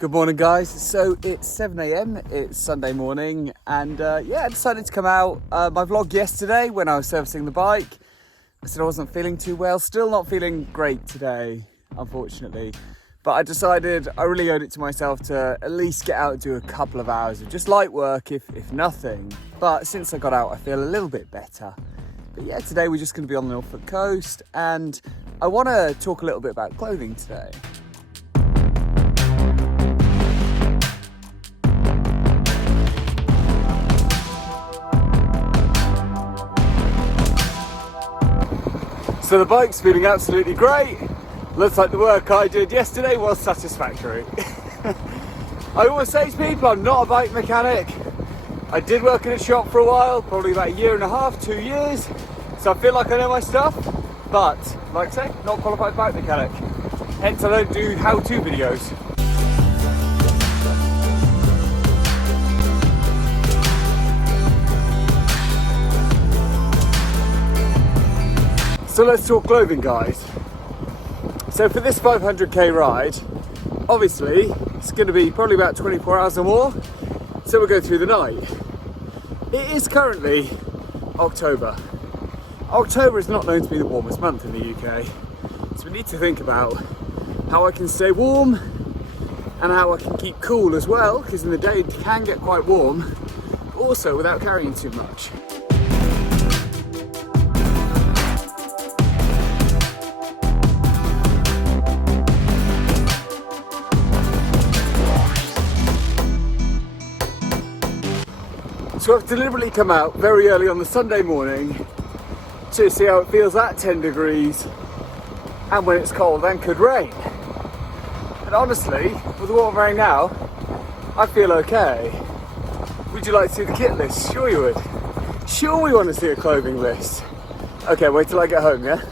Good morning, guys. So it's 7 a.m, it's Sunday morning, and I decided to come out. My vlog yesterday when I was servicing the bike, I said I wasn't feeling too well, still not feeling great today, unfortunately. But I decided I really owed it to myself to at least get out and do a couple of hours of just light work, if nothing. But since I got out, I feel a little bit better. But yeah, today we're just going to be on the Norfolk coast, and I want to talk a little bit about clothing today. So the bike's feeling absolutely great. Looks like the work I did yesterday was satisfactory. I always say to people, I'm not a bike mechanic. I did work in a shop for a while, probably about a year and a half, 2 years. So I feel like I know my stuff, but like I say, not qualified bike mechanic. Hence I don't do how-to videos. So let's talk clothing, guys. So for this 500k ride, obviously it's going to be probably about 24 hours or more, so we'll go through the night. It is currently October. October is not known to be the warmest month in the UK, so we need to think about how I can stay warm and how I can keep cool as well, because in the day it can get quite warm, also without carrying too much. So I've deliberately come out very early on the Sunday morning to see how it feels at 10 degrees and when it's cold and could rain. And honestly, with the water rain now, I feel okay. Would you like to see the kit list? Sure you would. Sure we want to see a clothing list. Okay, wait till I get home, yeah?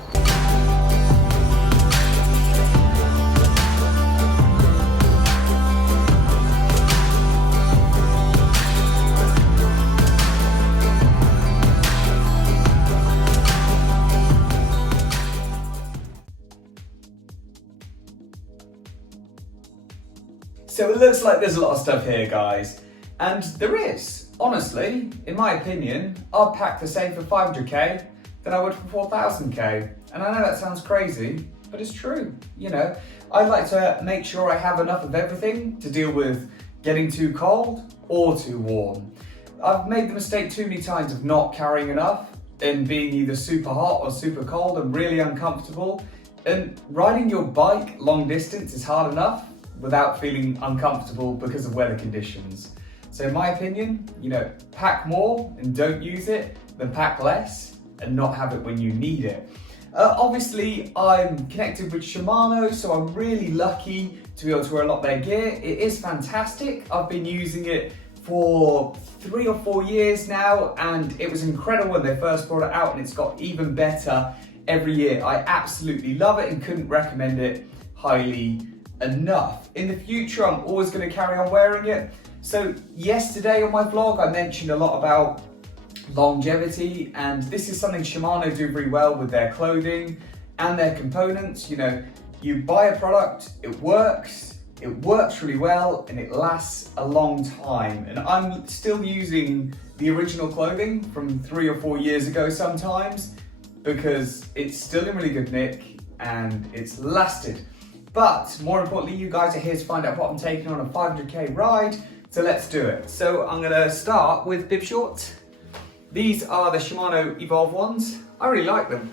So it looks like there's a lot of stuff here, guys, and there is. Honestly, in my opinion, I'd pack the same for 500k than I would for 4000k. And I know that sounds crazy, but it's true. You know, I like to make sure I have enough of everything to deal with getting too cold or too warm. I've made the mistake too many times of not carrying enough and being either super hot or super cold and really uncomfortable. And riding your bike long distance is hard enough without feeling uncomfortable because of weather conditions. So in my opinion, you know, pack more and don't use it than pack less and not have it when you need it. Obviously, I'm connected with Shimano, so I'm really lucky to be able to wear a lot of their gear. It is fantastic. I've been using it for 3 or 4 years now, and it was incredible when they first brought it out, and it's got even better every year. I absolutely love it and couldn't recommend it highly enough. In the future, I'm always going to carry on wearing it. So yesterday on my vlog, I mentioned a lot about longevity, and this is something Shimano do very well with their clothing and their components. You know, you buy a product, it works really well, and it lasts a long time. And I'm still using the original clothing from 3 or 4 years ago sometimes, because it's still in really good nick and it's lasted. But more importantly, you guys are here to find out what I'm taking on a 500k ride, so let's do it. So I'm gonna start with bib shorts. These are the Shimano Evolve ones. I really like them.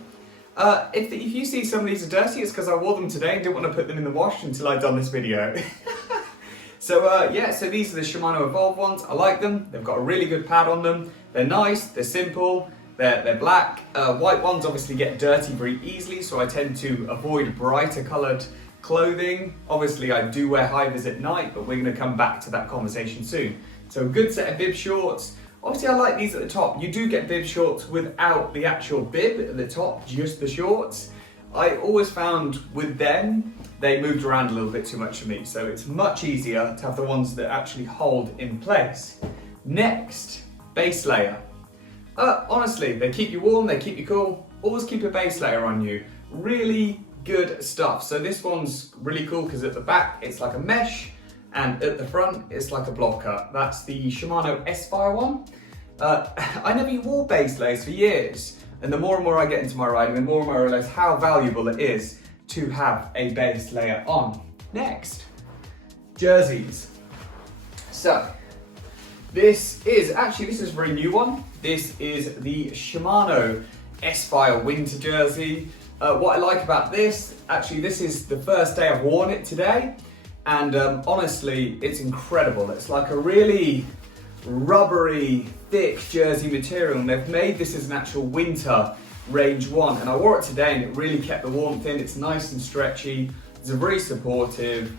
If you see some of these are dirty, it's because I wore them today and didn't want to put them in the wash until I'd done this video. So these are the Shimano Evolve ones. I like them. They've got a really good pad on them. They're nice, they're simple, they're black. White ones obviously get dirty very easily, so I tend to avoid brighter coloured clothing. Obviously I do wear high vis at night, but we're going to come back to that conversation soon. So a good set of bib shorts. Obviously I like these at the top. You do get bib shorts without the actual bib at the top, just the shorts. I always found with them, they moved around a little bit too much for me, so it's much easier to have the ones that actually hold in place. Next, base layer. Honestly, they keep you warm, they keep you cool. Always keep a base layer on you. Really good stuff. So this one's really cool because at the back it's like a mesh, and at the front it's like a block cut. That's the Shimano S-Fire one. I never wore base layers for years, and the more and more I get into my riding, the more and more I realise how valuable it is to have a base layer on. Next, jerseys. So, this is a very new one. This is the Shimano S-Fire winter jersey. What I like about this, actually this is the first day I've worn it today, and honestly it's incredible. It's like a really rubbery, thick jersey material, and they've made this as an actual winter range one, and I wore it today and it really kept the warmth in. It's nice and stretchy, it's very supportive.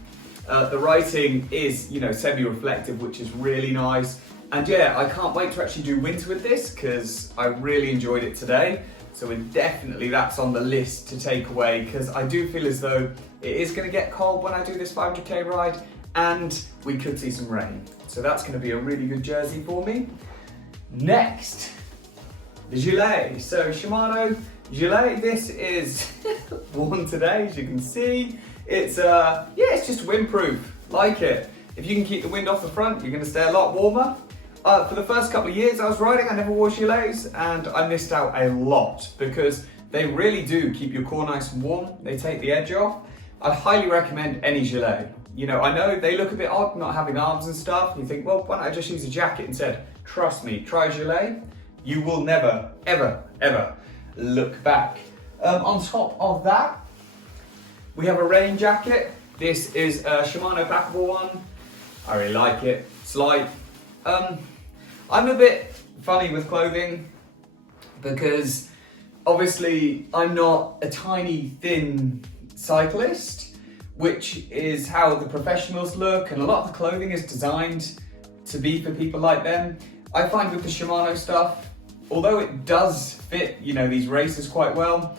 The writing is, semi-reflective, which is really nice. And yeah, I can't wait to actually do winter with this because I really enjoyed it today. So that's on the list to take away, because I do feel as though it is going to get cold when I do this 500k ride, and we could see some rain. So that's going to be a really good jersey for me. Next, the gilet. So Shimano gilet, this is worn today, as you can see. It's it's just windproof, like it. If you can keep the wind off the front, you're going to stay a lot warmer. For the first couple of years I was riding, I never wore gilets, and I missed out a lot because they really do keep your core nice and warm. They take the edge off. I'd highly recommend any gilet. I know they look a bit odd not having arms and stuff. You think, well, why don't I just use a jacket instead? Trust me, try a gilet. You will never, ever, ever look back. On top of that, we have a rain jacket. This is a Shimano packable one. I really like it. It's light. I'm a bit funny with clothing because obviously I'm not a tiny, thin cyclist, which is how the professionals look, and a lot of the clothing is designed to be for people like them. I find with the Shimano stuff, although it does fit, these races quite well,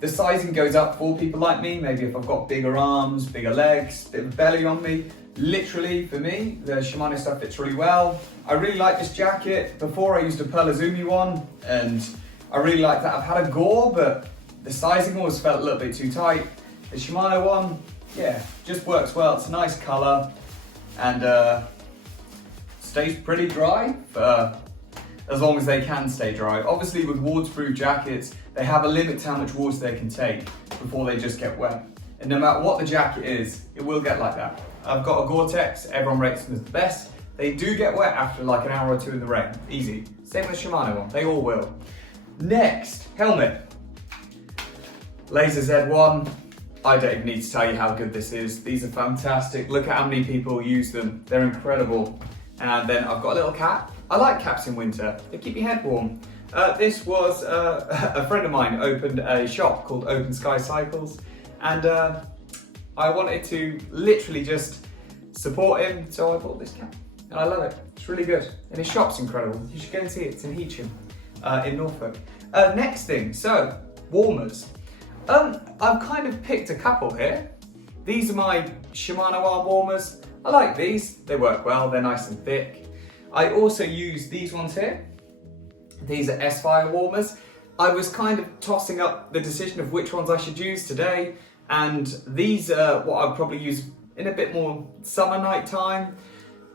the sizing goes up for people like me. Maybe if I've got bigger arms, bigger legs, bit of belly on me. Literally, for me, the Shimano stuff fits really well. I really like this jacket. Before I used a Pearl Izumi one, and I really like that. I've had a Gore, but the sizing always felt a little bit too tight. The Shimano one, yeah, just works well. It's a nice colour, and stays pretty dry for as long as they can stay dry. Obviously with waterproof jackets, they have a limit to how much water they can take before they just get wet. And no matter what the jacket is, it will get like that. I've got a Gore-Tex, everyone rates them as the best. They do get wet after like an hour or two in the rain, easy. Same with Shimano one, they all will. Next, helmet. Laser Z1. I don't even need to tell you how good this is. These are fantastic. Look at how many people use them. They're incredible. And then I've got a little cap. I like caps in winter. They keep your head warm. This was a friend of mine opened a shop called Open Sky Cycles, and I wanted to literally just support him, so I bought this cap. And I love it. It's really good. And his shop's incredible. You should go and see it. It's in Heacham, in Norfolk. Next thing, so warmers. I've kind of picked a couple here. These are my Shimano arm warmers. I like these. They work well. They're nice and thick. I also use these ones here. These are S-Fire warmers. I was kind of tossing up the decision of which ones I should use today, and these are what I'd probably use in a bit more summer night time.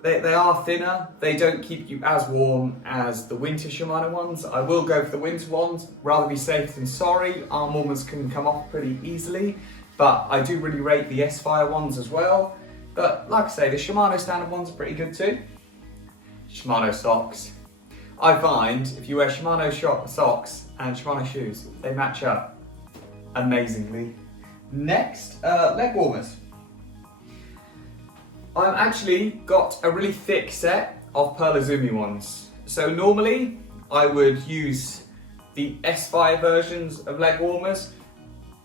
They are thinner. They don't keep you as warm as the winter Shimano ones. I will go for the winter ones. Rather be safe than sorry. Arm warmers can come off pretty easily, but I do really rate the S-Fire ones as well. But like I say, the Shimano standard ones are pretty good too. Shimano socks. I find if you wear Shimano socks and Shimano shoes, they match up amazingly. Next, leg warmers. I've actually got a really thick set of Pearl Izumi ones. So normally I would use the S-Fire versions of leg warmers,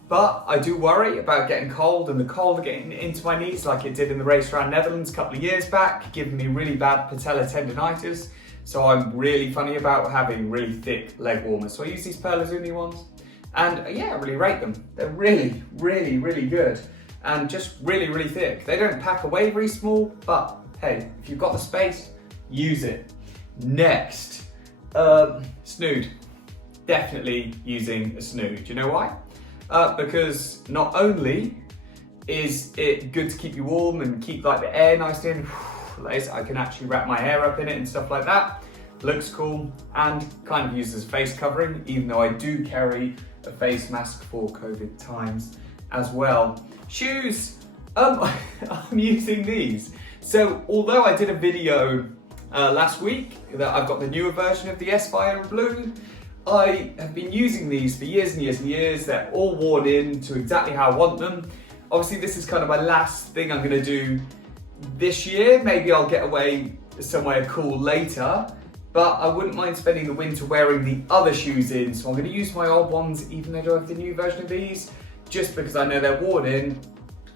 but I do worry about getting cold, and the cold getting into my knees like it did in the race around Netherlands a couple of years back, giving me really bad patella tendonitis. So I'm really funny about having really thick leg warmers. So I use these Pearl Izumi ones, and yeah, I really rate them. They're really, really, really good, and just really, really thick. They don't pack away very small, but hey, if you've got the space, use it. Next, snood. Definitely using a snood. Do you know why? Because not only Is it good to keep you warm and keep like the air nice in? I can actually wrap my hair up in it and stuff like that. Looks cool and kind of used as a face covering, even though I do carry a face mask for COVID times as well. Shoes, I'm using these. So although I did a video last week that I've got the newer version of the Espire Blue, I have been using these for years and years and years. They're all worn in to exactly how I want them. Obviously this is kind of my last thing I'm gonna do this year. Maybe I'll get away somewhere cool later, but I wouldn't mind spending the winter wearing the other shoes in, so I'm going to use my old ones even though I have the new version of these, just because I know they're worn in.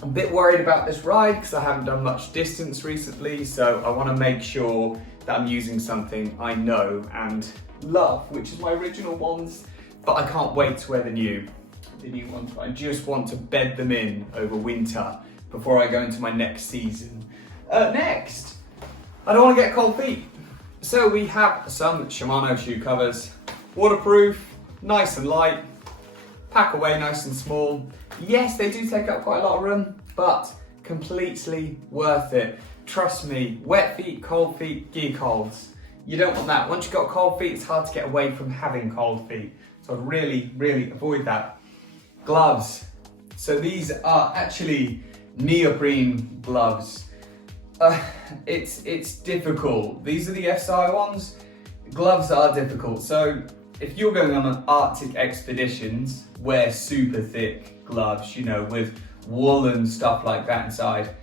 I'm a bit worried about this ride because I haven't done much distance recently, so I want to make sure that I'm using something I know and love, which is my original ones, but I can't wait to wear the new ones. I just want to bed them in over winter before I go into my next season. Next, I don't want to get cold feet. So we have some Shimano shoe covers, waterproof, nice and light, pack away nice and small. Yes, they do take up quite a lot of room, but completely worth it. Trust me, wet feet, cold feet, gear colds. You don't want that. Once you've got cold feet, it's hard to get away from having cold feet. So I'd really, really avoid that. Gloves. So these are actually neoprene gloves. It's difficult. These are the FSI ones. Gloves are difficult. So if you're going on an Arctic expeditions, wear super thick gloves, you know, with wool and stuff like that inside.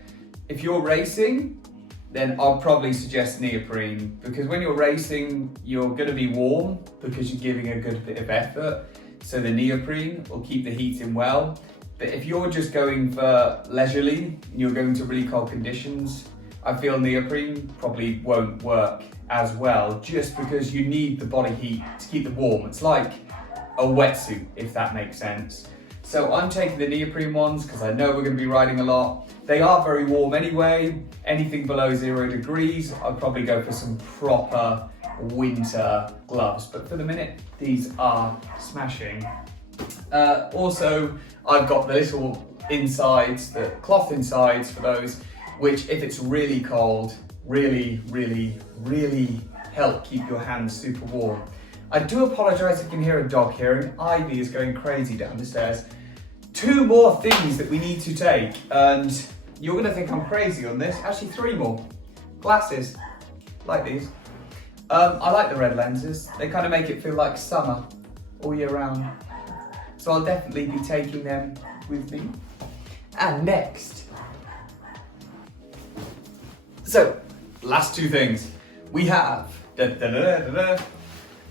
If you're racing, then I'll probably suggest neoprene, because when you're racing, you're going to be warm because you're giving a good bit of effort. So the neoprene will keep the heat in well. But if you're just going for leisurely, you're going to really cold conditions, I feel neoprene probably won't work as well, just because you need the body heat to keep them warm. It's like a wetsuit, if that makes sense. So I'm taking the neoprene ones because I know we're going to be riding a lot. They are very warm anyway. Anything below 0 degrees, I'd probably go for some proper winter gloves. But for the minute, these are smashing. Also, I've got the little insides, the cloth insides for those, which if it's really cold, really help keep your hands super warm. I do apologise if you can hear a dog here, and Ivy is going crazy down the stairs. 2 more things that we need to take, and you're going to think I'm crazy on this. Actually 3 more. Glasses, like these. I like the red lenses. They kind of make it feel like summer all year round. So I'll definitely be taking them with me. And next, so last 2 things. We have a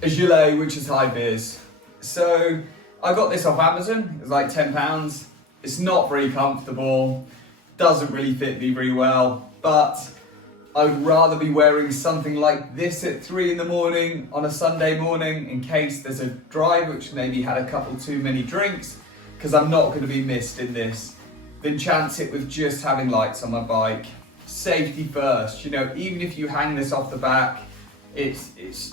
gilet, which is high vis. So I got this off Amazon. It's like £10. It's not very comfortable. Doesn't really fit me very well, but I would rather be wearing something like this at 3 in the morning on a Sunday morning in case there's a drive which maybe had a couple too many drinks, because I'm not going to be missed in this, than chance it with just having lights on my bike. Safety first, you know, even if you hang this off the back, it's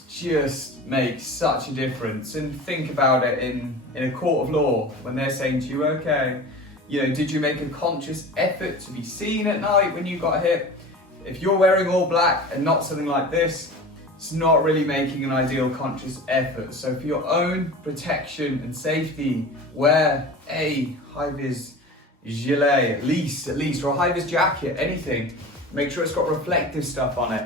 just makes such a difference. And think about it in a court of law when they're saying to you, okay, you know, did you make a conscious effort to be seen at night when you got hit? If you're wearing all black and not something like this, it's not really making an ideal conscious effort. So for your own protection and safety, wear a high-vis gilet at least, or a high-vis jacket, anything. Make sure it's got reflective stuff on it.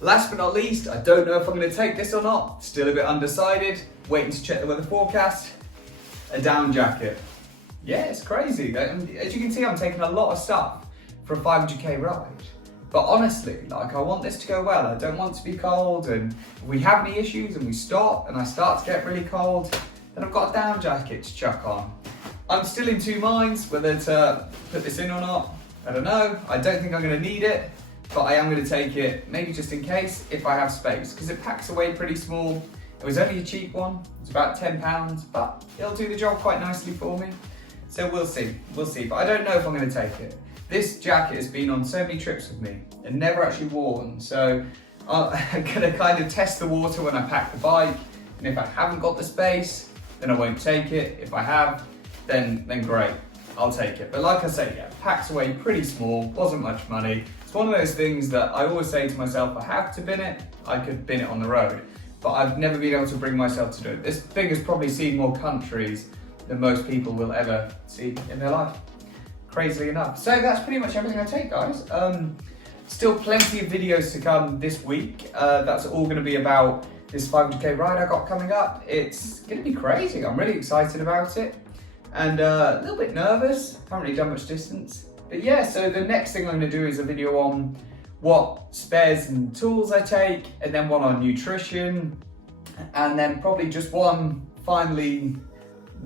Last but not least, I don't know if I'm going to take this or not. Still a bit undecided. Waiting to check the weather forecast. A down jacket. Yeah, it's crazy. As you can see, I'm taking a lot of stuff for a 500k ride. But honestly, like, I want this to go well. I don't want to be cold, and if we have any issues and we stop and I start to get really cold, then I've got a down jacket to chuck on. I'm still in 2 minds whether to put this in or not. I don't know. I don't think I'm going to need it, but I am going to take it, maybe just in case, if I have space, because it packs away pretty small. It was only a cheap one. It's about £10, but it'll do the job quite nicely for me. So we'll see, but I don't know if I'm going to take it. This jacket has been on so many trips with me and never actually worn, so I'm going to kind of test the water when I pack the bike, and if I haven't got the space, then I won't take it. If I have, then great. I'll take it. But like I say, yeah, packs away pretty small, wasn't much money. It's one of those things that I always say to myself, I have to bin it, I could bin it on the road. But I've never been able to bring myself to do it. This thing has probably seen more countries than most people will ever see in their life, crazily enough. So that's pretty much everything I take, guys. Still plenty of videos to come this week. That's all going to be about this 500k ride I got coming up. It's going to be crazy. I'm really excited about it and a little bit nervous. Haven't really done much distance. But yeah, so the next thing I'm going to do is a video on what spares and tools I take, and then one on nutrition, and then probably just one finally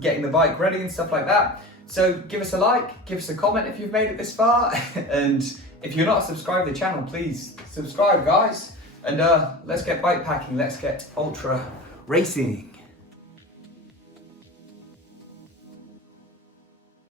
getting the bike ready and stuff like that. So give us a like, give us a comment if you've made it this far, and if you're not subscribed to the channel, please subscribe, guys. And let's get bike packing, let's get ultra racing.